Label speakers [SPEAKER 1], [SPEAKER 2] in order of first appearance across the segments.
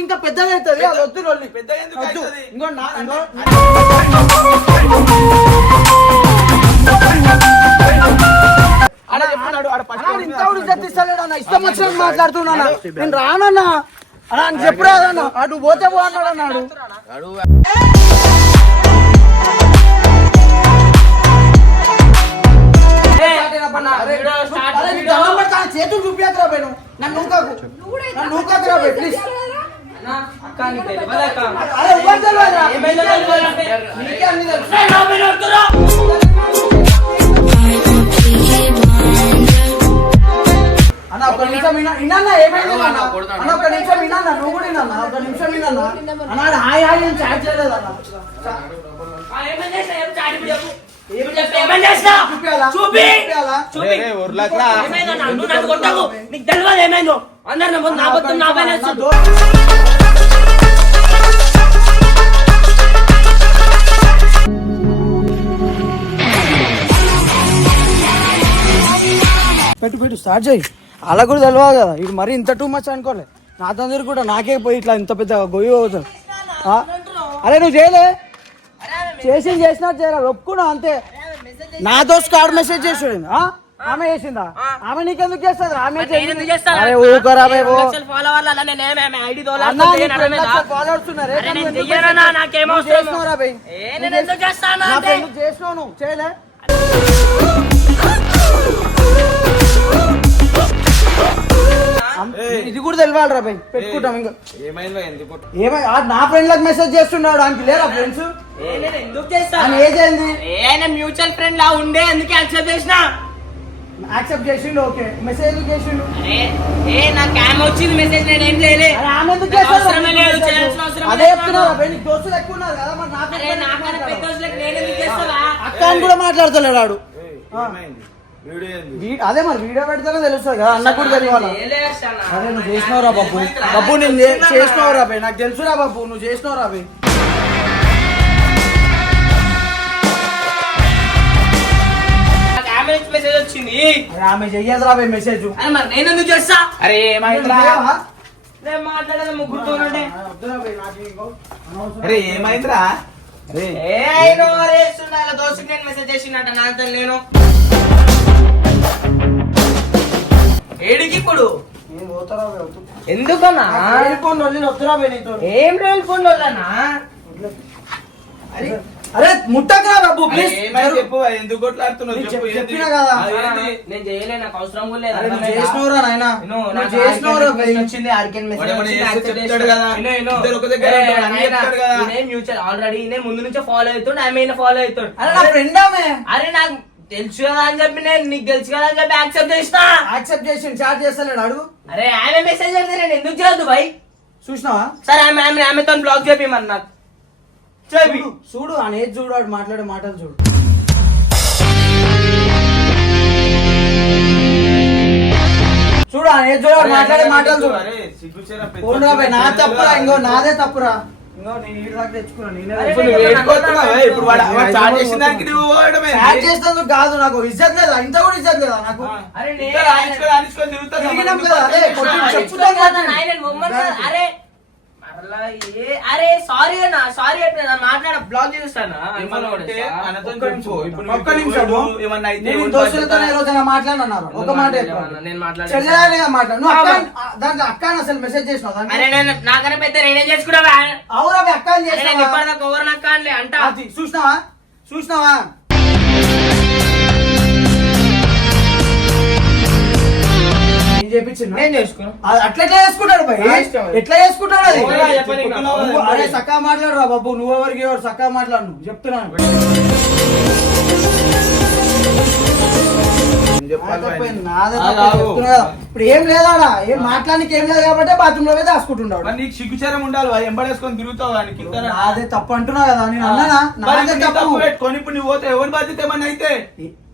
[SPEAKER 1] నాకు ఇంకా పెద్దగా అవుతుంది అది వద్దు లొల్లి
[SPEAKER 2] పెద్ద ఎందుకు
[SPEAKER 1] వద్దు.
[SPEAKER 2] అవుతది?
[SPEAKER 1] ఇంకో నా ఇంకో
[SPEAKER 2] ఆడ చెప్పినాడు, ఆడ ఫస్ట్
[SPEAKER 1] అన్నా, ఇంత కూడా ఇజ్జత్ ఇస్తలేడు అన్న ఇష్టం వచ్చినట్టు మాట్లాడుతున్నా నేను రానన్నా. అన్నా అని చెప్పురాదన్న అటు పోతే పో అన్నాడు. అన్నాడు అరే, అరే, నీకు దండం పెడతా, నా చేతులు నువ్వు. నన్ను నూకాకు. నన్ను నూకాకురా ప్లీజ్ అన్ని ఒక నిమిషం వినా విన్నా ఏమైంది అన్న ఒక నిమిషం విన్నా నువ్వు కూడా విన్నా ఒక నిమిషం విన్నా అన్న హాయ్ హాయ్ అని చాట్ చేయలేదు అన్న.
[SPEAKER 3] నీకు తెలియదు ఏమైందో. అందరు నా బతుకు నా పైన
[SPEAKER 1] పెట్టు పెట్టు స్టార్ట్ చేయి. అలా కూడా తెలియదు కదా. ఇది మరి ఇంత టూ మచ్ అనుకోలే. నా తండ్రి కూడా నాకే పోయి ఇట్లా ఇంత పెద్ద గొయ్యి అవుతుంది ఆ? అరే నువ్వు చేయలే. చేసి చేసినట్టు చేయాలి ఒప్పుకున్నా అంతే. నా దోస్తు కార్డు మెసేజ్ చేసాడు? ఆమె చేసిందా? ఆమె నీకెందుకు చేస్తుంది? ఆమె చేసింది. అరే?
[SPEAKER 3] లక్షల
[SPEAKER 1] followers ఉన్నారు. చేసినావు?
[SPEAKER 3] నాకేం
[SPEAKER 1] ఇది కూడా తెలియాలి బై పెట్టుకుంటాం ఇంకా.
[SPEAKER 2] ఏమైందో ఎందుకు
[SPEAKER 1] ఏమై ఆ నా ఫ్రెండ్లకు మెసేజ్ చేస్తున్నాడు ఆయనకి లేరా ఫ్రెండ్స్
[SPEAKER 3] ఎందుకు
[SPEAKER 1] ఆయన
[SPEAKER 3] చేస్తాను
[SPEAKER 1] ఏజ్ ఏంది?
[SPEAKER 3] ఏ నేను మ్యూచువల్ ఫ్రెండ్ లా ఉండే ఎందుకు యాక్సెప్ట్ చేసిన.
[SPEAKER 1] యాక్సెప్ట్ చేసిండు ఓకే. మెసేజ్ చేసిండు?
[SPEAKER 3] ఏ నా క్యామ్ వచ్చింది మెసేజ్ నేను ఏం చేయలే.
[SPEAKER 1] ఆమె ఎందుకు
[SPEAKER 3] నాకు అవసరం
[SPEAKER 1] అదే చెప్తున్నారు
[SPEAKER 3] నాకు.
[SPEAKER 1] నీకు దోస్తులు ఎక్కువ ఉన్నారు కదా మరి నా
[SPEAKER 3] అరే
[SPEAKER 1] friend
[SPEAKER 3] నాకన్నా
[SPEAKER 1] మాట్లాడు.
[SPEAKER 3] పెద్ద వయసులోకి నేను ఎందుకు చేస్తావా?
[SPEAKER 1] అక్క అని కూడా మాట్లాడతలేడు ఆడు.
[SPEAKER 2] ఏమైంది?
[SPEAKER 1] అదే మరి వీడియో పెడితేనే తెలుస్తుంది కదా అన్న కూడా తెలియాలి. అరే నువ్వు చేసినావురా బాబు. బాబు. నేను చే- చేసినావురా బే. నాకు తెలుసురా బాబు నువ్వు
[SPEAKER 3] నుంచి మెసేజ్ వచ్చింది.
[SPEAKER 1] అరే ఆమె చెయ్యదురా బే మెసేజ్
[SPEAKER 3] అరే మరి నేను ఎందుకు చేస్తా?
[SPEAKER 2] అరే ఏమైందిరా?
[SPEAKER 3] నేను మాట్లాడేది ముగ్గురుతో
[SPEAKER 2] అరే ఏమైందిరా? అరే.
[SPEAKER 3] ఏ నేను మెసేజ్ చేసినట్ట నాకు నేను ఏడికి ఇప్పుడు? ఎందుకన్నా?
[SPEAKER 1] వద్దురా బే నీతో.
[SPEAKER 3] ఏం ఫోన్ వల్లనా
[SPEAKER 1] అరే. ముట్టకరా బాబు
[SPEAKER 2] అరే,
[SPEAKER 1] ప్లీజ్
[SPEAKER 2] చెప్పు ఎందుకు కొట్లాడుతున్నావు?
[SPEAKER 1] చెప్పినా కదా.
[SPEAKER 2] అది ఏంది?
[SPEAKER 3] నేను చేయలే నాకు అవసరం కూడా లేదు.
[SPEAKER 1] అరే నువ్వు? చేసినావురా నాయనా? నువ్వు చేసినావురా
[SPEAKER 3] వచ్చింది ఆర్కెన్ మెసేజ్ మ్యూచువల్ ఆల్రెడీ ఈయన ముందు నుంచే ఫాలో అవుతాడు ఆమె ఫాలో అవుతాడు.
[SPEAKER 1] అరే నా ఫ్రెండ్ ఆమె.
[SPEAKER 3] అరే నాకు తెలుసు కదా అని చెప్పి నేను నీకు తెలుసు కదా అని చెప్పి యాక్సెప్ట్ చేసిన.
[SPEAKER 1] యాక్సెప్ట్ చేసి చాట్ చేస్తలేడు అడుగు.
[SPEAKER 3] అరే ఆమె మెసేజ్ చేస్తే నేను ఎందుకు చేయొద్దు భాయ్?
[SPEAKER 1] చూసినావా?
[SPEAKER 3] సరే ఆమె ఆమె ఆమెతో బ్లాక్ చేపిమని నాకు. చేపి
[SPEAKER 1] చూడు, ఆ ఏజ్ చూడు వాడు మాట్లాడే మాటలు చూడు. చూడు ఆ ఏజ్ చూడు వాడు మాట్లాడే మాటలు చూడు. నా తప్పురా ఇంకో నాదే తప్పురా. చేసినందుకు కాదు నాకు ఇజ్జత్ లేదా? ఇంత కూడా ఇజ్జత్ లేదా నాకు?
[SPEAKER 2] ఆ.
[SPEAKER 3] అరే ఏ సారీ అన్న సారీ చెప్పిన మాట్లాడ బ్లాక్ చేస్తాను
[SPEAKER 1] ఒక్క. నిమిషం, నేను దోస్తులతో
[SPEAKER 2] బాధ్యత?
[SPEAKER 1] ఈ రోజు మాట్లాడినారు ఒక మాట.
[SPEAKER 3] నేను మాట్లాడలేదు.
[SPEAKER 1] చెల్లెలే మాట్లాడు. నువ్వు అక్క
[SPEAKER 3] ఆ,
[SPEAKER 1] దాంట్లో అక్క అసలు మెసేజ్?
[SPEAKER 3] అరే నేను నాకన్నా పెద్ద నేనే చేసుకున్నావా?
[SPEAKER 1] అవురా బే, అక్క
[SPEAKER 3] ఎవరు నాకు అనలే అంట.
[SPEAKER 1] అది చూసినావా? చూసినావా? ఏం చేపించిండు?
[SPEAKER 3] నేను చేసుకున్నా
[SPEAKER 1] అది అట్లా ఎట్లా చేసుకుంటాడు భయ్. ఎట్లా చేసుకుంటాడు అది అరే సక్కా మాట్లాడరా బాబు నువ్వు ఎవరికి ఎవరు సక్కా మాట్లాడు నువ్వు చెప్తున్నాను
[SPEAKER 2] చెప్పాలి
[SPEAKER 1] నాదే. చెప్తున్నా. ఇప్పుడు ఏం లేదాడా? ఏం మాట్లాడానికి ఏం లేదు కాబట్టి బాత్రూమ్లో దాచుకుంటున్నాడు
[SPEAKER 2] మరి నీకు సిగ్గుచారం ఉండాలి ఎంబడేసుకొని తిరుగుతావు దానికి.
[SPEAKER 1] నాదే తప్పు అంటున్నా కదా నేను అన్నానా? నాదే తప్పు.
[SPEAKER 2] పెట్టుకొని ఇప్పుడు నువ్వు పోతే ఎవరి బాధ్యత ఏమన్నా అయితే?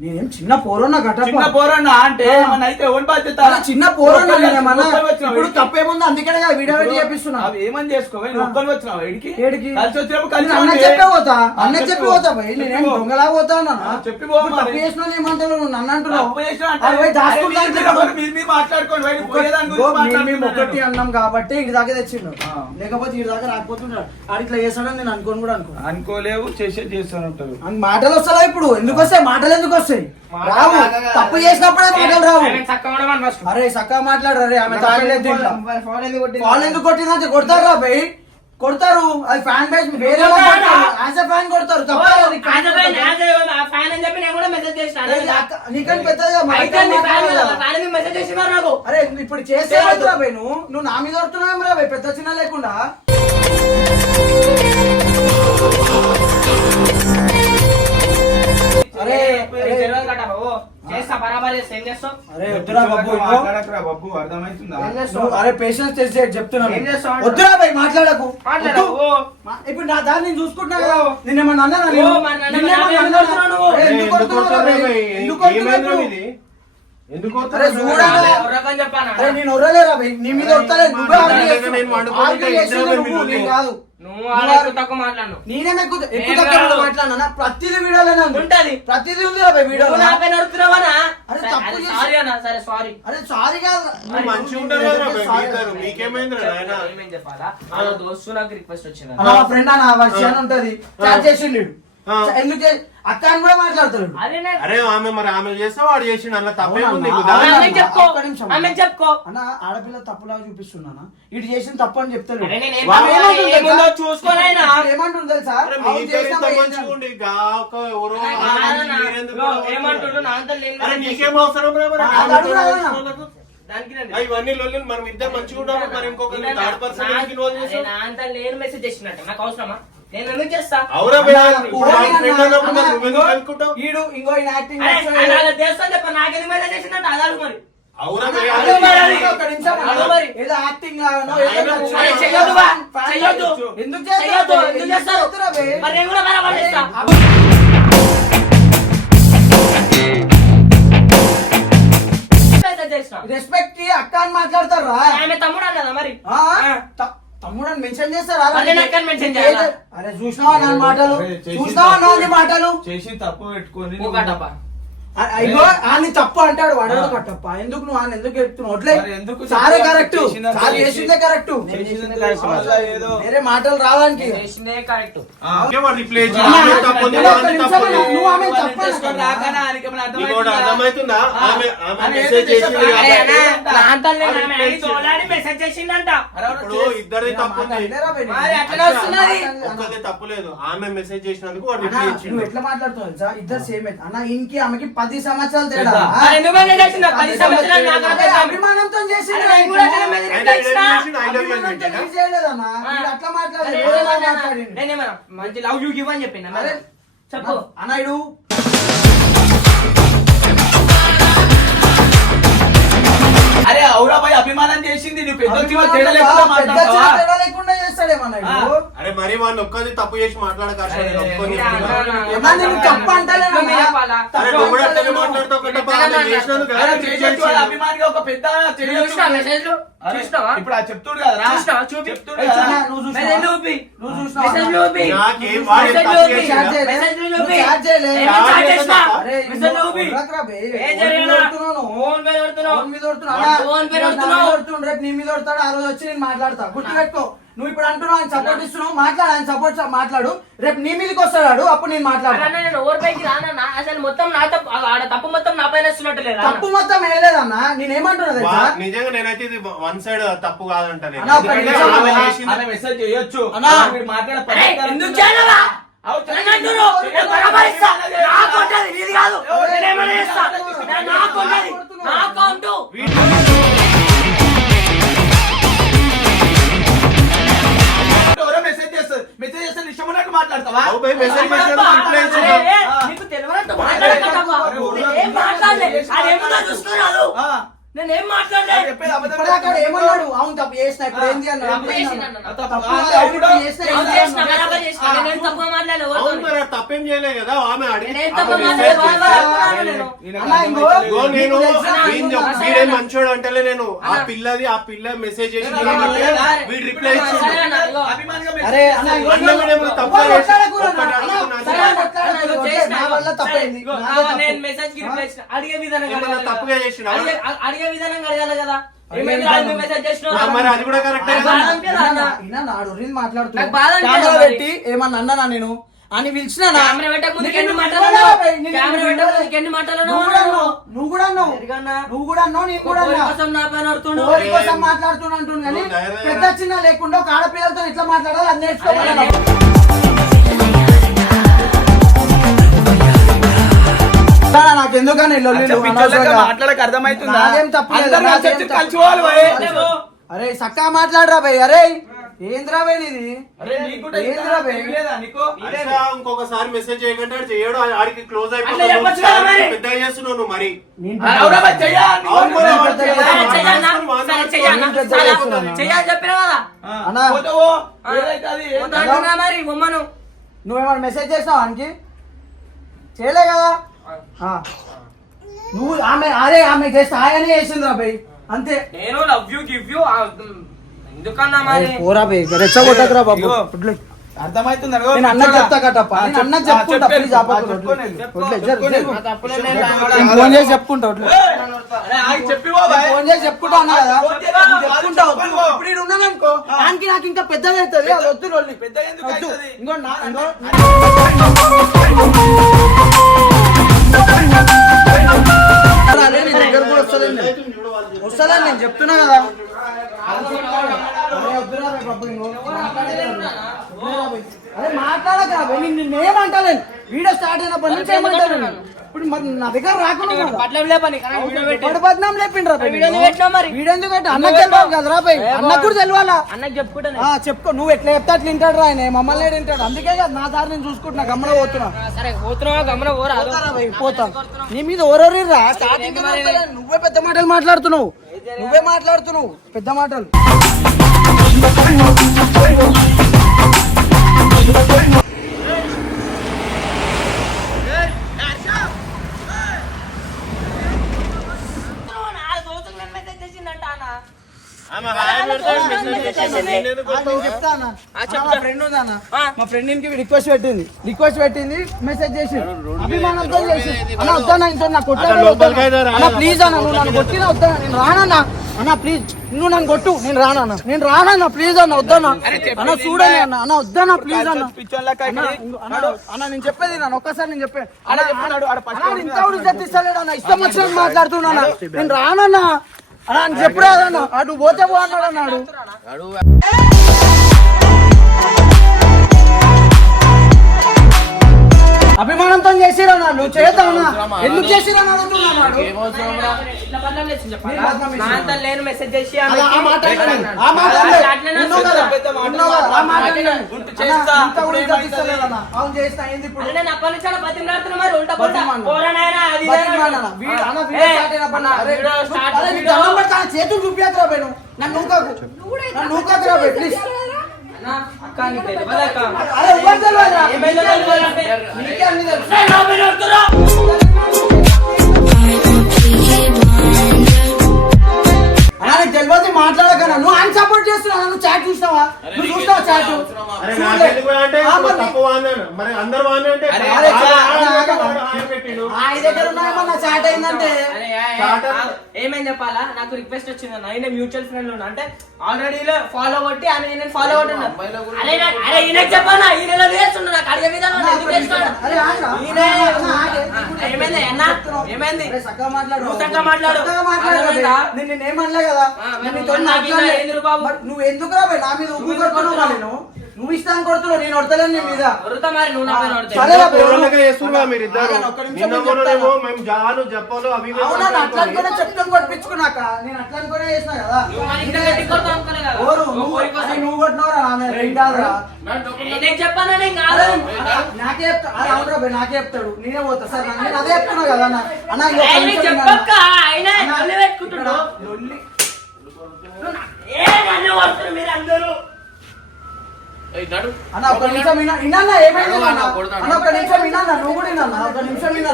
[SPEAKER 1] నేనేం చిన్న పోరన్నా గట్ట
[SPEAKER 2] చిన్న పోరన్నా అంటే ఏమన్నా అయితే ఎవరి బాధ్యత?
[SPEAKER 1] చిన్న పోరన్నా నేనేమన్నా ఇప్పుడు. తప్పేముంది? అందుకనే కదా వీడియో పెట్టి చేపిస్తున్నా.
[SPEAKER 2] అవి ఏమని చేసుకోవాలి నువ్వు ఒక్కరు వచ్చినావు ఏడికి?
[SPEAKER 1] ఏడికి?
[SPEAKER 2] కలిసి వచ్చినప్పుడు కలిసి
[SPEAKER 1] నేను అన్న. చెప్పే పోతా. అన్న
[SPEAKER 2] చెప్పి.
[SPEAKER 1] పోతా భయ్ నేనేం. దొంగలా పోతా ఉన్నా
[SPEAKER 2] ఆ, చెప్పి పో మరి.
[SPEAKER 1] తప్పు చేసిన నువ్వు నన్ను అంటున్నావు? అది దాచుకుంటా?
[SPEAKER 2] మీరు- మీరు మాట్లాడుకోండి
[SPEAKER 1] మేము- ఒకటి. అన్నాం కాబట్టి ఇటు దాకా తెచ్చిండు. లేకపోతే ఇటు దాకా రాకపోతున్నాడు ఆడు ఇట్లా చేస్తాడని నేను అనుకోను కూడా అనుకో
[SPEAKER 2] అనుకోలేవు చేసే చేస్తూనే
[SPEAKER 1] అని మాటలు వస్తాయి ఇప్పుడు. ఎందుకు వస్తాయి? మాటలు ఎందుకు వస్తాయి? రావు. తప్పు చేసినప్పుడే మాటలు రావు. అరే చక్కగా మాట్లాడరు అరే ఆమె తాగలేదు
[SPEAKER 3] ఫోన్ ఎందుకు
[SPEAKER 1] కొట్టిందంటే కొడతారు రా భయ్ కొడతారు. అది ఫ్యాన్ బేస్ వేరే యాజ్ ఫ్యాన్ కొడతారు.
[SPEAKER 3] fan అని చెప్పి నేను కూడా మెసేజ్ చేసిన.
[SPEAKER 1] అరే, అక్క- నీకని పెద్దగా
[SPEAKER 3] మెసేజ్ చేసినారు నాకు.
[SPEAKER 1] అరే ఇప్పుడు చేస్తే రా భయ్ నువ్వు. నువ్వు నా మీద కొడుతున్నావు పెద్ద చిన్న లేకుండా. అరే, అరే.
[SPEAKER 3] తెలియదు కదా బాబు. చేస్తా బరాబర్ చేస్తా ఏం చేస్తావు
[SPEAKER 1] అరే వద్దురా బాబు ఇగో.
[SPEAKER 2] మాట్లాడకురా బాబు అర్థమవుతుందా
[SPEAKER 3] ఏం చేస్తావు?
[SPEAKER 1] నువ్వు- అరే పేషెన్స్ టెస్ట్ చేసి చెప్తున్నాను
[SPEAKER 3] ఏం చేస్తావు?
[SPEAKER 1] వద్దురా భయ్ మాట్లాడకు
[SPEAKER 3] మాట్లాడకు.
[SPEAKER 1] వద్దు. మా- ఇప్పుడు నా దాన్ని నేను చూసుకుంటున్నా కదా నిన్నేమన్నా అన్నానా
[SPEAKER 3] ఓ,
[SPEAKER 1] నేను?
[SPEAKER 3] మా నాన్న-
[SPEAKER 1] నిన్నేమన్నా
[SPEAKER 3] మా నాన్న
[SPEAKER 1] అన్నానా?
[SPEAKER 3] కొడుతున్నావు నువ్వు.
[SPEAKER 1] అరే, ఎందుకు
[SPEAKER 4] ఎందుకు
[SPEAKER 1] కొడుతున్నావు
[SPEAKER 4] కొడతారు
[SPEAKER 1] రా భయ్?
[SPEAKER 4] భయ్?
[SPEAKER 1] ఎందుకు కొడుతున్నావు
[SPEAKER 4] ఏమైందిరా
[SPEAKER 1] నువ్వు?
[SPEAKER 4] ఇది? ఎందుకు
[SPEAKER 1] అరే,
[SPEAKER 4] కొడతారు
[SPEAKER 1] చూడాలా?
[SPEAKER 4] అసలు?
[SPEAKER 3] ఎవరికని చెప్పానా
[SPEAKER 1] అరే నేను ఒర్రలేరా భయ్ నీ మీద ఒడతలే నువ్వే ఆర్గ్యూ చేస్తున్నావు.
[SPEAKER 4] నేను వండుకుంటే ఇద్దరు
[SPEAKER 1] నువ్వు. నేను కాదు నేనేం ఎక్కువ ఎక్కువ
[SPEAKER 3] నేను
[SPEAKER 1] తక్కువ
[SPEAKER 3] కాదు.
[SPEAKER 1] మాట్లాడినా? ప్రతిదీ వీడియోలోనే
[SPEAKER 3] ఉంటది.
[SPEAKER 1] ఉంది వీడియో
[SPEAKER 3] నా
[SPEAKER 1] అరే, తప్పు
[SPEAKER 3] సారీ అన్న సరే సారీ
[SPEAKER 1] అరే సారీ కాదు
[SPEAKER 4] ఉంటారు నాయన?
[SPEAKER 3] ఏమేం చెప్పాలా? దోస్తు నాకు రిక్వెస్ట్ వచ్చింది
[SPEAKER 1] ఫ్రెండ్ ఉంటది. చాట్ చేసిండు.
[SPEAKER 4] ఆ.
[SPEAKER 1] ఎందుకు? అక్క అని కూడా మాట్లాడతాడు.
[SPEAKER 4] అరే ఆమె మరి ఆమె చేస్తే వాడు చేసిండు
[SPEAKER 3] ఆమె
[SPEAKER 4] దాని-
[SPEAKER 1] అవునన్నా.
[SPEAKER 3] చెప్పుకో
[SPEAKER 1] అన్న ఆడపిల్ల తప్పులాగా చూపిస్తున్నానా? ఇటు చేసిన తప్పు అని చెప్తాడు
[SPEAKER 3] తప్పు
[SPEAKER 1] ఏమంటుంది తెలుసా?
[SPEAKER 4] నీకేం అవసరం
[SPEAKER 1] అన్న.
[SPEAKER 4] ఇవన్నీ లొల్లిలు మనం ఇద్దరు మంచిగా ఉంటాము మరి ఇంకొక థర్డ్ పర్సన్
[SPEAKER 3] నాకు అవసరమా? నేను ఎందుకు చేస్తా
[SPEAKER 4] అవురా ఇప్పుడు అన్నప్పుడు నువ్వెందుకు అనుకుంటావు
[SPEAKER 1] ఈడు ఇంకో ఈయన యాక్టింగ్
[SPEAKER 3] అరే,
[SPEAKER 1] చేస్తాడు.
[SPEAKER 3] ఆయన అలా చేస్తా చెప్ప నాకెందుకు మెసేజ్ చేసినట్టు అది అడుగు మరి
[SPEAKER 4] అవురా
[SPEAKER 1] అన్న,
[SPEAKER 4] భయ్,
[SPEAKER 1] అదే
[SPEAKER 4] అది-
[SPEAKER 1] మరి అడుగు, ఒక్క నిమిషం అన్న.
[SPEAKER 3] అడుగు మరి.
[SPEAKER 1] ఏదో యాక్టింగ్ లాగానో, ఏదో
[SPEAKER 4] ఆయన
[SPEAKER 1] నచ్చిన-
[SPEAKER 3] అరే, చెయ్యొద్దు బా,
[SPEAKER 1] ఫ్యాన్
[SPEAKER 3] చెయ్యొద్దు.
[SPEAKER 1] ఎందుకు
[SPEAKER 3] చెయ్యొద్దు,
[SPEAKER 1] చేస్తారు
[SPEAKER 3] ఎందుకు చేస్తారు?
[SPEAKER 1] చేస్తురా బే?
[SPEAKER 3] మరి నేను కూడా బరాబర్ చేస్తా మెసేజ్ చేసిన
[SPEAKER 1] రెస్పెక్ట్ అక్క అని మాట్లాడతారు రా
[SPEAKER 3] ఆమె తమ్ముడు అన్నదా మరి
[SPEAKER 1] ఆ? త- తమ్ముడు మెన్షన్ చేస్తారా? అరే చూసినావా నా మాటలు? చూసినావా నా మాటలు?
[SPEAKER 2] చేసి తప్పు పెట్టుకొని
[SPEAKER 1] అయ్యో అని తప్పు అంటాడు వాడు కట్టప్ప ఎందుకు నువ్వు ఆయన ఎందుకు చెప్తున్నావు సారే? కరెక్ట్. సార్
[SPEAKER 2] చేసి-
[SPEAKER 1] చేసిందే కరెక్ట్. వేరే మాటలు రావడానికి
[SPEAKER 4] తప్పు తప్పు
[SPEAKER 1] తప్పు
[SPEAKER 4] తప్పు తప్పు లేదు. ఆమె మెసేజ్ చేసినందుకు
[SPEAKER 1] ఎట్లా మాట్లాడుతున్నావు ఇద్దరు సేమ్ అన్న ఇంకి ఆమెకి పది సంవత్సరాలు తేడా. అభిమానంతో అట్లా మాట్లాడాడు?
[SPEAKER 3] మంచి లవ్ యూ గివ్ అని చెప్పిన? చెప్పు.
[SPEAKER 1] అన్నాడు
[SPEAKER 2] అరే అవురా భయ్ అభిమానం చేసింది. నువ్వు పెద్ద తేడా లేకుండా
[SPEAKER 1] చేస్తాడేమన్నాడు.
[SPEAKER 4] అరే మరి వాడిని ఒక్కది తప్పు చేసి మాట్లాడక
[SPEAKER 1] తప్పు?
[SPEAKER 2] ఇప్పుడు ఆ చెప్తుడు కదా.
[SPEAKER 1] నా. మీద కొడుతుండు, రేపు నీ మీద కొడతాడు ఆ రోజు వచ్చి నేను మాట్లాడతా. గుర్తుపెట్టుకో. నువ్వు ఇప్పుడు అంటున్నావు ఆయన సపోర్ట్ ఇస్తున్నావు మాట్లాడు ఆయన సపోర్ట్ మాట్లాడు. రేపు నీ మీదకి వస్తాడు అప్పుడు నేను
[SPEAKER 3] అన్న, నేను ఓవర్ పైకి రానన్నా అసలు మొత్తం నా తప్పు ఆడ తప్పు మొత్తం నా పైన వస్తున్నట్టు లేదా?
[SPEAKER 1] తప్పు మొత్తం వేయలేదన్నా. నేనేమంటున్నా తెలుసా?
[SPEAKER 4] వా- నిజంగా నేనైతే ఇది వన్ సైడ్ తప్పు కాదంట నేను.
[SPEAKER 2] మెసేజ్ చేయొచ్చు. మాట్లాడే మాట్లాడతావా
[SPEAKER 4] అవు
[SPEAKER 3] అన్నా,
[SPEAKER 1] ఇంకో-
[SPEAKER 2] అర్థమైతలేదు.
[SPEAKER 4] ఇగో నేను మంచోడు అంటలే నేను ఆ. పిల్లది ఆ పిల్ల మెసేజ్ చేసి వీడు రిప్లై ఇచ్చిండు.
[SPEAKER 1] అరే
[SPEAKER 4] తప్పు
[SPEAKER 1] నేను
[SPEAKER 3] మెసేజ్కి రిప్లై ఇచ్చిన. అడిగే విధానం అడగాలి కదా.
[SPEAKER 4] తప్పుగా?
[SPEAKER 3] అడిగే- విధానం అడగాలి?
[SPEAKER 1] పెట్టి ఏమన్నా అన్నానా నేను? అని పిలిచినా? నువ్వు కూడా అన్నావు? నువ్వు అన్నావు? నేను
[SPEAKER 3] కోసం
[SPEAKER 1] మాట్లాడుతున్నా అంటున్నా కానీ పెద్ద చిన్న లేకుండా ఒక ఆడపిల్లలతో ఎట్లా మాట్లాడాలి అది నేర్చుకోవాలి నాకు ఎందుకని.
[SPEAKER 2] మాట్లాడక అర్థమవుతుందా.
[SPEAKER 1] అరే సక్కా మాట్లాడరా భయ్ అరే ఏంద్రా భయ్ ఇది ఏంద్రా భయ్
[SPEAKER 4] ఇంకొకసారి మెసేజ్ చేయకంటే ఆడు చేయడు ఆడికి క్లోజ్
[SPEAKER 3] కదా మరి.
[SPEAKER 1] నువ్వేమన్నా మెసేజ్ చేసినావు ఆయనకి చేయలే కదా. నువ్వు ఆమె అరే ఆమె చేస్తే ఆయనే చేసింది రా భయ్ అంతే.
[SPEAKER 3] నేను లవ్ యూ గివ్ యూ ఎందుకన్నా మరి?
[SPEAKER 1] పోరా రెచ్చగొట్టకురా బాబు.
[SPEAKER 2] అర్థమవుతుంది.
[SPEAKER 1] నేను. చెప్తా కట్టప్ప. నేను చెప్పుకుంటా ప్లీజ్ ఫోన్ చేసి చెప్పుకుంటా. ఫోన్ చేసి చెప్పుకుంటా అన్నా కదా. చెప్పుకుంటా. ఇప్పుడు ఆయనకి నాకు ఇంకా పెద్దగా అవుతుంది. అది వద్దు.
[SPEAKER 2] పెద్ద ఎందుకు?
[SPEAKER 1] ఇంకో నా నీ దగ్గర కూడా వస్తలేను నేను. వస్తలేను నేను చెప్తున్నా కదా అరే, మాట్లాడక నేను ఏమంటలేను వీడియో స్టార్ట్ అయినప్పటి నుంచి ఏమంటాను నేను? ఇప్పుడు మరి నా దగ్గర రాకుండా.
[SPEAKER 3] పట్ల
[SPEAKER 1] బద్నాం లేపిండ్రా
[SPEAKER 3] వీడియో
[SPEAKER 1] నేను.
[SPEAKER 3] నువ్వు పెట్టినావు మరి.
[SPEAKER 1] వీడియో ఎందుకు పెట్టా? అన్నకు తెలియదు కదరా బయ్ అన్నకు కూడా తెలియాలా?
[SPEAKER 3] అన్నకి చెప్పుకుంటాను
[SPEAKER 1] ఆ, చెప్పుకో. నువ్వు ఎట్లా చెప్తే అట్లా వింటాడు రా ఆయన. మమ్మల్ని వింటాడు అందుకే కదా నా దారి నేను చూసుకుంటున్నా. గమ్మన పోతున్నా.
[SPEAKER 3] సరే పోతున్నావా? గమన పోరా
[SPEAKER 1] పోతా నీ మీద ఓరోరి రా స్టార్టింగ్ నువ్వే పెద్ద మాటలు మాట్లాడుతున్నావు. నువ్వే మాట్లాడుతున్నావు. పెద్ద మాటలు
[SPEAKER 4] ఆమె హాయ్ పెడతాడు, మెసేజ్ చేసింది. నేను ఎందుకు
[SPEAKER 1] ఆ, నేను చెప్తా అన్న.
[SPEAKER 3] ఆ,
[SPEAKER 1] అన్న,
[SPEAKER 3] చెప్తా.
[SPEAKER 1] మా ఫ్రెండ్ రిక్వెస్ట్ పెట్టింది. రిక్వెస్ట్ పెట్టింది మెసేజ్ చేసి. అభిమానంతో చేసి. అన్న వద్దన్నా ఇంతో నాకు. అన్న ప్లీజ్ అన్న నువ్వు నన్ను కొట్టినా వద్దన్నా? నేను రానన్నా. అన్న ప్లీజ్ నువ్వు నన్ను కొట్టు. నేను రానన్న. నేను రానన్న ప్లీజ్ అన్న వద్దన్నా. అన్న చూడని అన్న. అన్న వద్దన్నా ప్లీజ్ అన్న. అన్న, నేను చెప్పేది నన్ను ఒక్కసారి నేను చెప్పే
[SPEAKER 2] అన్న చెప్పన్నాడు, ఆడ ఫస్ట్
[SPEAKER 1] అన్న, ఇంత ఇష్టం వచ్చినట్టు మాట్లాడుతున్నా అన్న. నేను రానన్నా. అన్న అని చెప్పరాదన్న. అటు పోతే పో అన్నాడు అన్నాడు అభిమానంతో చేసిరన్నా నువ్వు చేద్దామన్నా ఎందుకు చేసిరని అడుగుతున్నాడు
[SPEAKER 3] ఇట్లా బదనాం చేసి చెప్పాలా?
[SPEAKER 1] నేను బదనాం చేసిన.
[SPEAKER 3] నా అంతా లేని మెసేజ్ చేసి
[SPEAKER 1] అలా ఆ మాట
[SPEAKER 3] ఆమెకి
[SPEAKER 1] అనలేదు. ఆ మాట అనలేదు.
[SPEAKER 3] అట్లనే
[SPEAKER 1] ఉన్నావు కదా,
[SPEAKER 2] పెద్ద మాట
[SPEAKER 1] ఉన్నావు కదా, ఆ మాట అనలేదు.
[SPEAKER 2] గుంటు
[SPEAKER 1] అన్న,
[SPEAKER 2] చేస్తా,
[SPEAKER 1] ఇంత కూడా
[SPEAKER 2] ఇప్పుడు
[SPEAKER 1] ఇజ్జత్
[SPEAKER 2] ఏమైతుంది?
[SPEAKER 1] ఇస్తలేదన్న. అవును చేస్తా ఏంది ఇప్పుడు
[SPEAKER 3] అరే నేను అప్పటి నుంచి అలా బతిమలాడుతున్నా మరి ఉల్టా పుల్టా.
[SPEAKER 1] బతిమలాడు.
[SPEAKER 3] పోరానాయనా, అది ఇది అని
[SPEAKER 1] బతిమాలనా?
[SPEAKER 3] అన్నాడు.
[SPEAKER 1] వీడు- అన్న
[SPEAKER 3] ఏ,
[SPEAKER 1] వీడియో స్టార్ట్ అయినప్పుడు
[SPEAKER 3] అన్న,
[SPEAKER 1] అరే,
[SPEAKER 3] వీడియో
[SPEAKER 1] నువ్వు-
[SPEAKER 3] స్టార్ట్
[SPEAKER 1] అరే, నీకు
[SPEAKER 3] వీడియో-
[SPEAKER 1] దండం పెడతా, ఆ చేతులు చూపియకురా బే నువ్వు. నన్ను నూకకు. నన్ను నూకకురా ప్లీజ్.
[SPEAKER 3] అన్న, అక్క నీకు తెలియదా. అక్క?
[SPEAKER 1] తెలియదు మాట్లాడకన్నా నువ్వు ఆయన సపోర్ట్ చేస్తున్నావు? నువ్వు చాట్ చూసినావా? నువ్వు చూసినావా చాట్. ఆయన దగ్గర ఉన్నాయేమన్నా చాట్ అయిందంటే?
[SPEAKER 3] ఏమైంది చెప్పాలా? నాకు రిక్వెస్ట్ వచ్చింది అన్న. ఆయన మ్యూచువల్ ఫ్రెండ్ ఉన్నా అంటే ఆల్రెడీ ఫాలో కొట్టి ఆయన ఫాలో కొట్టున్నా అరే ఈయన చెప్పానా? ఈయన చేస్తుండు నాకు. అడిగే విధానం ఎందుకు?
[SPEAKER 1] అరే, ఆగురా.
[SPEAKER 3] ఈయనే-
[SPEAKER 1] అన్న, ఆగే.
[SPEAKER 3] ఆ, ఏమైంది అన్న ఏమైంది?
[SPEAKER 1] అరే, చక్కగా మాట్లాడు
[SPEAKER 3] నువ్వు చక్కగా మాట్లాడు.
[SPEAKER 1] నేను కదా. ఎందుకు? నా మీద ఉగ్గు కొడుతున్నావు నేను? నువ్వు ఇష్టాన్ని కొడుతున్నావు నేను కొడతలేను నీ మీద
[SPEAKER 3] మరి నువ్వు నా పైన కొడతావు.
[SPEAKER 1] సరే రా బే.
[SPEAKER 4] కూరలుగా చేస్తున్నా మీరిద్దరు
[SPEAKER 1] ఆగండి, ఒక్క నిమిషం
[SPEAKER 4] నిన్న
[SPEAKER 1] నేను
[SPEAKER 4] మొన్ననేమో
[SPEAKER 1] చెప్తాను.
[SPEAKER 4] మేము జాను చెప్పలు అవి ఇవి
[SPEAKER 1] అవునా అట్లా
[SPEAKER 4] మాట్లాడుకొని.
[SPEAKER 1] అనుకునే చెప్తాను కొట్టించుకున్నాక నేను అట్లా అనుకునే చేసిన కదా
[SPEAKER 3] నువ్వు మరి ఇంకా గట్టి కొడతావు అనుకోలే కదా.
[SPEAKER 1] ఓరు
[SPEAKER 3] ఓ
[SPEAKER 1] నువ్వు
[SPEAKER 3] కోరి కోసం.
[SPEAKER 1] అరే, నువ్వు కొట్టినవరా ఆమె ఏం కాదురా
[SPEAKER 3] నేను చెప్పానా నేను కాదు
[SPEAKER 1] అరే, నాకే చెప్తా అరే అవునురా బే, నాకే చెప్తాడు నేనే పోతా సార్ నేను అదే చెప్తున్నా కదా అన్న అన్న ఇంకొక
[SPEAKER 3] ఆయన
[SPEAKER 1] నిమిషం
[SPEAKER 3] చెప్పక్క
[SPEAKER 1] వినండి.
[SPEAKER 3] ఆయన
[SPEAKER 1] అన్న,
[SPEAKER 3] నన్ను పెట్టుకుంటున్నావు
[SPEAKER 1] లొల్లి.
[SPEAKER 3] ఏ నన్ను కొడుతున్నారు మీరు అందరూ
[SPEAKER 1] అన్న ఒక నిమిషం వినా విన్నా ఏమైంది అన్న అన్న ఒక నిమిషం విన్నా నువ్వు కూడా విన్నా ఒక నిమిషం విన్నా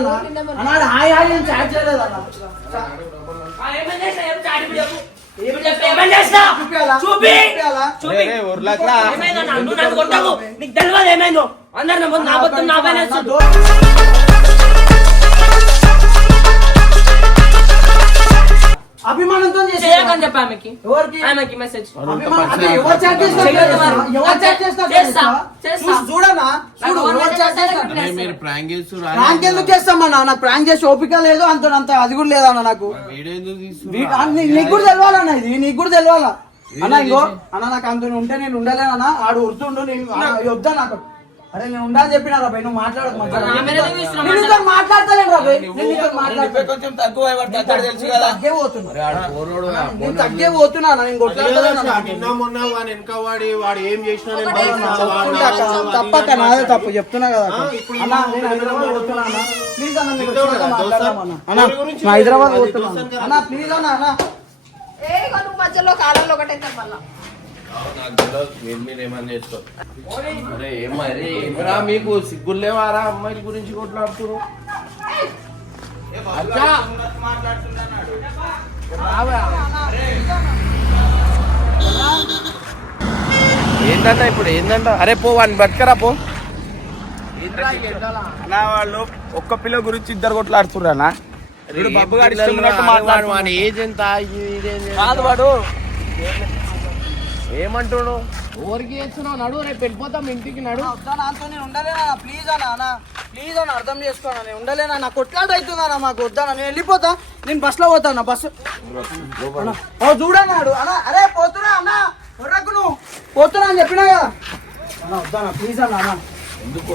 [SPEAKER 1] అన్న హాయ్ హాయ్ నేను చాట్ చేయలేదు అన్న.
[SPEAKER 3] ఆ, ఏమని చేసినా ఏం చాటి
[SPEAKER 1] అభిమానంతో.
[SPEAKER 3] చేయకని చెప్పి ఆమెకి.
[SPEAKER 1] ఎవరికి?
[SPEAKER 3] ఆమెకి మెసేజ్
[SPEAKER 1] ఎవరు చేస్తారు? చూడనా.
[SPEAKER 5] మీరు ప్రాంక్
[SPEAKER 1] ప్రాంక్ ఎందుకు చేస్తామన్నా నాకు ప్రాంక్ చేసి ఓపిక లేదు అంత అంత అది కూడా లేదన్న నాకు. నీకు కూడా తెలవాలన్న ఇది? నీకు కూడా తెలవాలా? అన్న ఇంకో. అన్న నాకు అంత ఉంటే నేను ఉండలేనన్నా. ఆడు ఉరుతుండు నేను వద్దా నాకు. అరే నేను ఉండాలని చెప్పిన రా నువ్వు మాట్లాడకు మాట్లాడతలేను రా.
[SPEAKER 2] కొంచెం తక్కువ పడతాడు తెలుసు కదా.
[SPEAKER 1] తగ్గే పోతున్నా. నేను
[SPEAKER 4] వాడు వెనక వాడి వాడు ఏం చేసినా
[SPEAKER 1] తప్పక నాదే తప్పు చెప్తున్నా కదా ప్లీజ్ అన్న హైదరాబాద్ పోతున్నా. అన్న. ప్లీజ్ అన్న.
[SPEAKER 6] మధ్యలో కాలంలో ఒకటైతే మళ్ళా.
[SPEAKER 5] ఏమిరా మీకు సిగ్గులు లేవారా అమ్మాయిల గురించి కొట్లాడుతున్నారు ఏంటంట ఇప్పుడు ఏంటంట అరే పో వాడిని బతకరా పో.
[SPEAKER 2] నా వాళ్ళు ఒక్క పిల్ల గురించి ఇద్దరు కొట్లాడుతుర్రనా? వీడు బబ్బు గారి.
[SPEAKER 5] వాడి ఏజ్ ఎంత? ఇదేం
[SPEAKER 2] కాదు వాడు.
[SPEAKER 5] ఏమంటుడు ఊరికి చేస్తున్నావు నడు రేపు వెళ్ళిపోతాం ఇంటికి నడు.
[SPEAKER 1] వద్దా నాతో నేను ఉండలేనా? ప్లీజ్ అన్న అన్న. ప్లీజ్ అన్న అర్థం చేసుకోనా? నేను ఉండలేనా? నా కొట్లాట అవుతుందా మాకు వద్దానా నేను వెళ్ళిపోతా. నేను బస్లో పోతాను బస్సు అన్న, ఓ చూడన్నాడు అన్న అరే పోతున్నా అన్న. ఒర్రకు నువ్వు. పోతున్నా అని చెప్పినా కదా. అన్న వద్దానా ప్లీజ్ అన్న అన్న.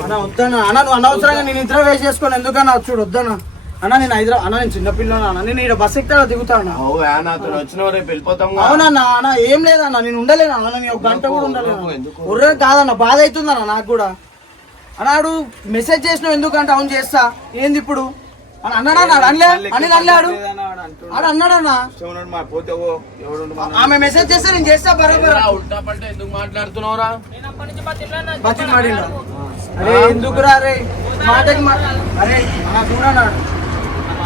[SPEAKER 1] అన్న వద్దన్నా. అన్న నువ్వు అనవసరంగా నేను ఇద్దరు వేస్ట్ చేసుకోను ఎందుకన్నా చూడు వద్దన్నా. అన్న నేను హైదరాబాద్ అన్న నేను చిన్నపిల్లనా అన్న? నేను ఇక్కడ బస్ ఎక్కుతా దిగుతాను?
[SPEAKER 5] ఓ నాతో వచ్చినావు రేపు వెళ్ళిపోతాం.
[SPEAKER 1] అవునన్నా అన్న? ఏం లేదన్న నేను ఉండలేను అన్న? నేను ఒక గంట కూడా ఉండలేను?
[SPEAKER 5] ఎందుకు?
[SPEAKER 1] ఉర్రే కాదన్న బాధ అవుతుందన్న నాకు కూడా. అన్నాడు మెసేజ్ చేసినావు ఎందుకంటే అవును చేస్తా. ఏంది ఇప్పుడు? అని అన్నాడా అన్నాడు అనలే? అని అన్నాడు ఆడు అన్నాడన్న ఆమె మెసేజ్ చేస్తే నేను చేస్తా బరోబర్
[SPEAKER 5] ఎందుకు మాట్లాడుతున్నావురా?
[SPEAKER 1] ఎందుకురా అరే? మాటకి మాట అరే నా చూడన్నాడు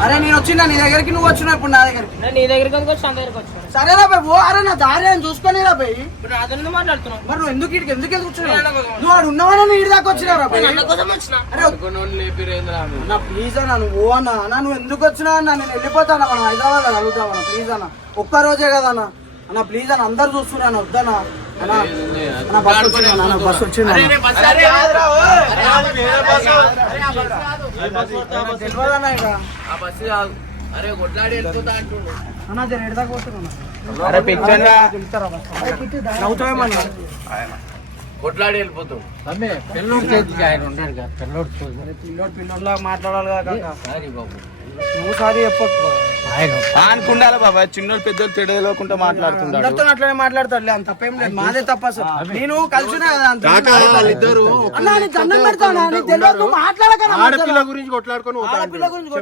[SPEAKER 1] అరే నేను వచ్చినా నీ దగ్గరికి నువ్వు వచ్చినావు ఇప్పుడు నా దగ్గరికి.
[SPEAKER 3] నేను నీ దగ్గరికి వచ్చి నా దగ్గరికి వచ్చాను
[SPEAKER 1] సరేనా బాయ్ ఓ అరే నా దారి అని చూసుకొని రా బాయ్?
[SPEAKER 3] ఇప్పుడు నాతో ఎందుకు మాట్లాడుతున్నావు.
[SPEAKER 1] మరి నువ్వు ఎందుకు ఇక్కడికి ఎందుకు కూర్చున్నావు నువ్వు ఆడు ఉన్నావని ఇడి దాకా వచ్చినావు రా బాయ్?
[SPEAKER 3] అన్న కోసం వచ్చిన.
[SPEAKER 1] అరే
[SPEAKER 5] అనుకున్నోళ్ళు లేపిరేంద్రా మీరు.
[SPEAKER 1] అన్న ప్లీజ్ అన్న నువ్వు ఓ అన్న. అన్న నువ్వు ఎందుకు వచ్చినావు అన్న? నేను వెళ్ళిపోతాను మనం హైదరాబాద్లో కలుగుతాం అన్న ప్లీజ్ అన్న. ఒక్క రోజే కదా అన్న. అన్న ప్లీజ్ అన్న అందరు చూస్తున్నాను వద్దన్న. అన్న అన్న బస్ వచ్చింది అన్న, అన్న బస్ వచ్చింది?
[SPEAKER 5] అరే, కొట్లాడి వెళ్ళిపోతా అంటుండు.
[SPEAKER 1] అన్న జర పిల్లోడు పిల్లోడులా మాట్లాడాలి కదా నువ్వు సారీ చెప్పకు
[SPEAKER 2] అనుకుండాలి బాబా చిన్నోడు పెద్దోడు తెలియకుండా మాట్లాడుతున్నాడు
[SPEAKER 1] అందరితో అట్లనే మాట్లాడతాడు అంత తప్పేం లేదు మాదే తప్ప నేను కలిసినా
[SPEAKER 4] వాళ్ళిద్దరు
[SPEAKER 1] నువ్వు
[SPEAKER 4] ఆడపిల్ల గురించి కొట్లాడుకొని
[SPEAKER 1] ఆడపిల్ల గురించి.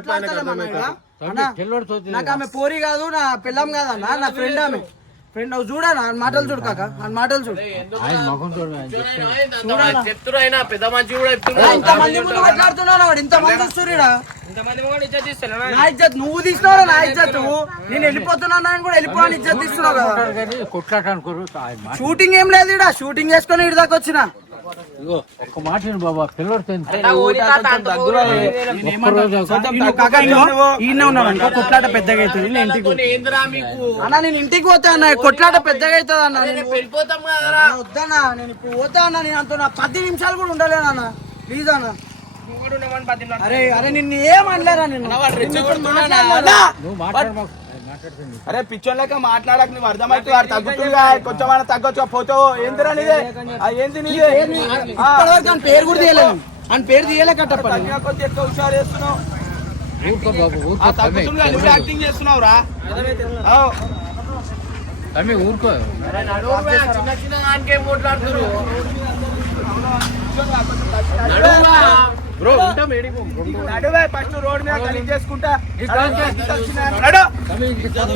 [SPEAKER 1] అన్న, నాకు ఆమె పోరి కాదు నా పిల్లం కాదన్న నా ఫ్రెండ్ ఆమె. ఫ్రెండ్ చూడనా ఆ మాటలు చూడు కాక ఆ మాటలు చూడు.
[SPEAKER 5] చెప్తున్నా అయినా పెద్ద మంచి కూడా చెప్తున్నా
[SPEAKER 1] ఇంత మంది ముందు మాట్లాడుతున్నావు వాడు ఇంత మంది చూస్తున్నా. నా ఇజ్జత్ నువ్వు తీస్తున్నావు నా ఇజ్జత్. నేను వెళ్ళిపోతున్నాను అని కూడా వెళ్ళిపోవని ఇజ్జత్ తీస్తున్నావు కదా
[SPEAKER 7] కొట్లాట అనుకోరు
[SPEAKER 1] షూటింగ్ ఏం లేదు ఇక్కడ షూటింగ్ చేసుకొని ఇటు దాకా వచ్చిన.
[SPEAKER 7] ఒక్క మాట బాబా
[SPEAKER 1] అనుకో కొట్లాట పెద్దగా అవుతుంది నేను ఇంటికి పోతా.
[SPEAKER 5] ఏందిరా మీకు
[SPEAKER 1] అన్న నేను ఇంటికి పోతా అన్న కొట్లాట పెద్దగా అవుతుంది అన్న. నేను
[SPEAKER 5] వెళ్ళిపోతాం కదా
[SPEAKER 1] అన్న, వద్దన్నా నేను ఇప్పుడు పోతా అన్న నేను అంత నా పది నిమిషాలు కూడా ఉండలేనన్న ప్లీజ్ అన్న. అరే అరే నిన్ను ఏం అనలేరా నిన్ను
[SPEAKER 2] అరే పిచ్చోన్ లెక్క మాట్లాడక నువ్వు అర్థమైతే వాడు తగ్గుతుందిగా కొంచెం తగ్గొచ్చు పోతావు ఏందిరా నీదే? ఆ, ఏంది నీదే?
[SPEAKER 1] పేరు కూడా తీయలేదు. ఆయన పేరు తీయలే కట్టప్ప
[SPEAKER 2] తగ్గిన కొద్ది ఎక్కువ హుషారు చేస్తున్నావు. యాక్టింగ్ చేస్తున్నావు రా
[SPEAKER 7] తమ్మి. ఊరుకో.
[SPEAKER 5] చిన్న చిన్న దానికే మాట్లాడుతున్నారు బ్రో ఉంటాం ఏడిపో
[SPEAKER 2] నడువే ఫస్ట్ రోడ్ మీద కలిసి చేసుకుంటా. నడు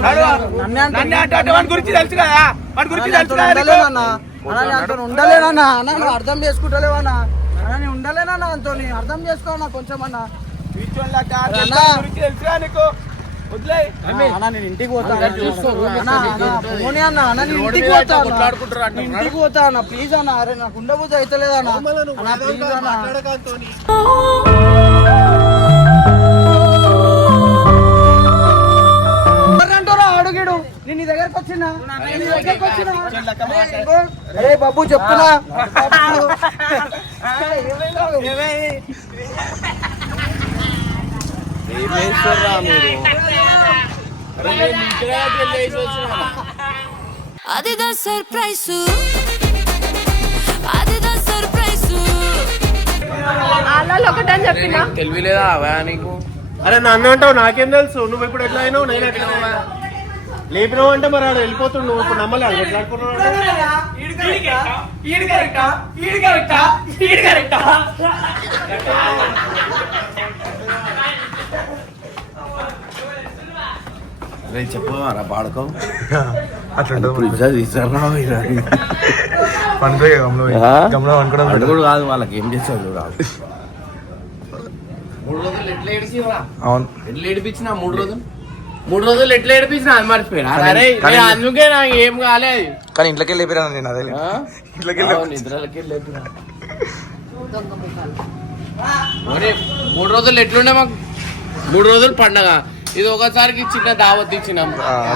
[SPEAKER 2] నడు
[SPEAKER 1] నన్నే
[SPEAKER 2] నన్ను అంటే వాడి గురించి తెలుసు కదా వాడి గురించి తెలుసు కదా నీకు?
[SPEAKER 1] ఉండలేనన్నా అన్న నేను అంత ఉండలేనన్నా అన్న నువ్వు అర్థం చేసుకుంటలేవన్నా. అన్న నేను ఉండలేనన్నా అంతో అర్థం చేసుకోనా కొంచెం అన్నా.
[SPEAKER 2] వాడి గురించి తెలుసుగా నీకు?
[SPEAKER 1] అన్న నేను ఇంటికి పోతా పోనీ అన్న అన్న నేను ఇంటికి పోతా అన్న. ఇంటికి పోతా అన్న ప్లీజ్ అన్న అరే నాకు ఉండబోతే అవుతలేదు అన్న. ప్లీజ్ అన్న. అడుగుడు. నేను నీ దగ్గరకు వచ్చినా? నీ దగ్గరకు వచ్చినా? అరే బాబు చెప్తున్నా.
[SPEAKER 5] ఏమేస్తారా మీరు
[SPEAKER 8] అదిదా సర్ప్రైజ్. అదిదా సర్ప్రైజ్.
[SPEAKER 6] ఒకటని చెప్పినా?
[SPEAKER 5] అవా నీకు?
[SPEAKER 4] అరే నన్ను అంటావు నాకేం తెలుసు? నువ్వు ఇప్పుడు ఎట్లా అయినావు? నేను ఎట్లా? లేపినావు అంటే మరి ఆడు వెళ్ళిపోతుండు నువ్వు ఇప్పుడు నమ్మలే ఆడు ఎట్లాడుకున్నావు
[SPEAKER 5] అరే చెప్పరా పాడుకో. ఇస్తారా అడుగుడు కాదు వాళ్ళకి ఏం చేస్తారు చూడాలి మూడు రోజులు ఎట్లా ఏడిచిరా
[SPEAKER 2] అవును.
[SPEAKER 5] ఎట్లా ఏడిపించినా మూడు రోజులు? మూడు రోజులు ఎట్లా ఏడిపించినా అది మర్చిపోయినా. అరే నేను అందుకే నాకు ఏం కాలేదు
[SPEAKER 2] కానీ ఇంట్లోకి వెళ్ళిపోయినా నేను అదే?
[SPEAKER 5] అవును, నిద్రలకి ఒరే, మూడు రోజులు ఎట్లుండే మాకు? మూడు రోజులు పండగ. ఇది ఒకసారికి చిన్న దావత్ ఇచ్చినాం.